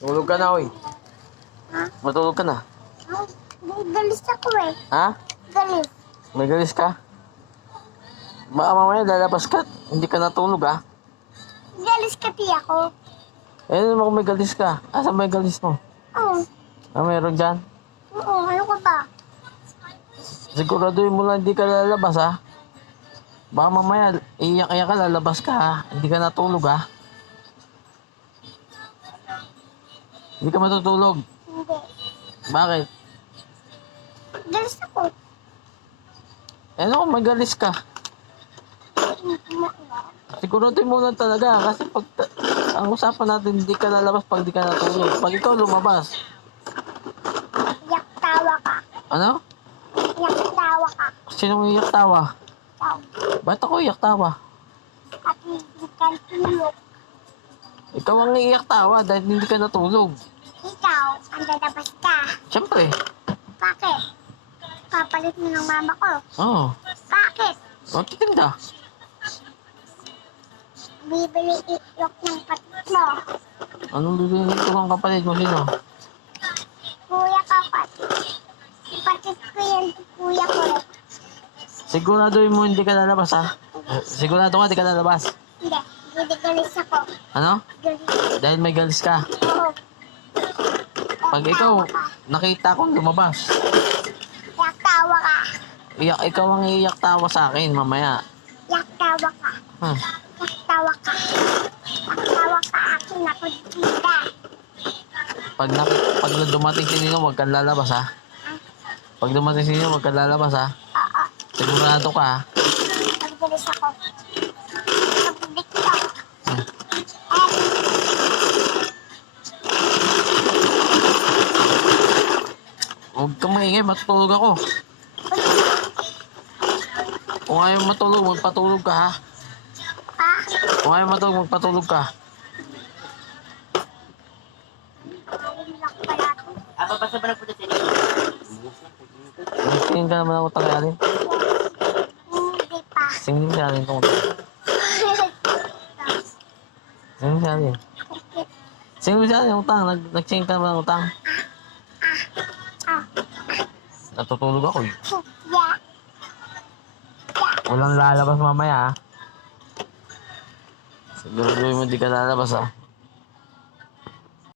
Tulog ka na, oy. Ha? Matulog ka na. May galis ako eh. Ha? Galis. May galis ka? Baka mamaya lalabas ka. Hindi ka natulog, ha? Galis kati ako. Eh, ano mo kung may galis ka? Asan may galis mo? Oo. Meron dyan? Oo, ano ka ba? Siguraduhin mo lang hindi ka lalabas, ha? Baka mamaya, iyak-iyak ka, lalabas ka, ha? Hindi ka natulog, ha? Hindi ka matutulog. Hindi. Bakit? Galis ako. Eh, ano kung may galis ka? Siguraduhin mo lang talaga. Kasi pag, ang usapan natin, hindi ka lalabas pag hindi ka natulog. Pag ikaw lumabas. Iyak tawa ka. Ano? Iyak tawa ka. Sinong iyak tawa? Ikaw. Ba't ako iyak tawa? At hindi ka tulog. Ikaw ang iyak tawa dahil hindi ka natulog. Ikaw, ang lalabas ka. Siyempre. Bakit? Papalit mo ng mama ko. Oo. Bakit? Magtitinda. Bibili itlog ng patit mo. Anong bibili ko ang kapalit mo? Sino? Kuya ka patit. Patit ko yan, kuya ko eh. Siguraduhin mo hindi ka lalabas, ha? Sigurado ka hindi ka lalabas. Hindi, hindi galis ako. Ano? Galis. Dahil may galis ka. Oo. Pag ikaw, nakita ko lumabas. Iyak tawa ka. Ikaw ang iiyak tawa sa akin mamaya. Iyak tawa ka. Huh. Iyak tawa ka. Iyak tawa ka akin ako dito. Pag dumating si Nino, huwag kang lalabas, ha? Pag dumating si Nino, huwag kang lalabas, ha? Oo. Sigurado ka, ha? Pagdalis ako. Pagdalis ako. Huwag kang maingay, matutulog ako. Kung ayaw matulog, magpatulog ka, ha? Kung ayaw matulog, magpatulog ka. Basta ba nagpunta sa inyo? Nagtingin ka naman ako tanggalin. Hindi pa. Singin siya rin itong Singin siya rin. Singin siya rin utang. Nagsingin ka naman ng utang. Natutulog ako, eh. Yeah. Walang lalabas mamaya, ha? Siguro mo hindi ka lalabas, ha?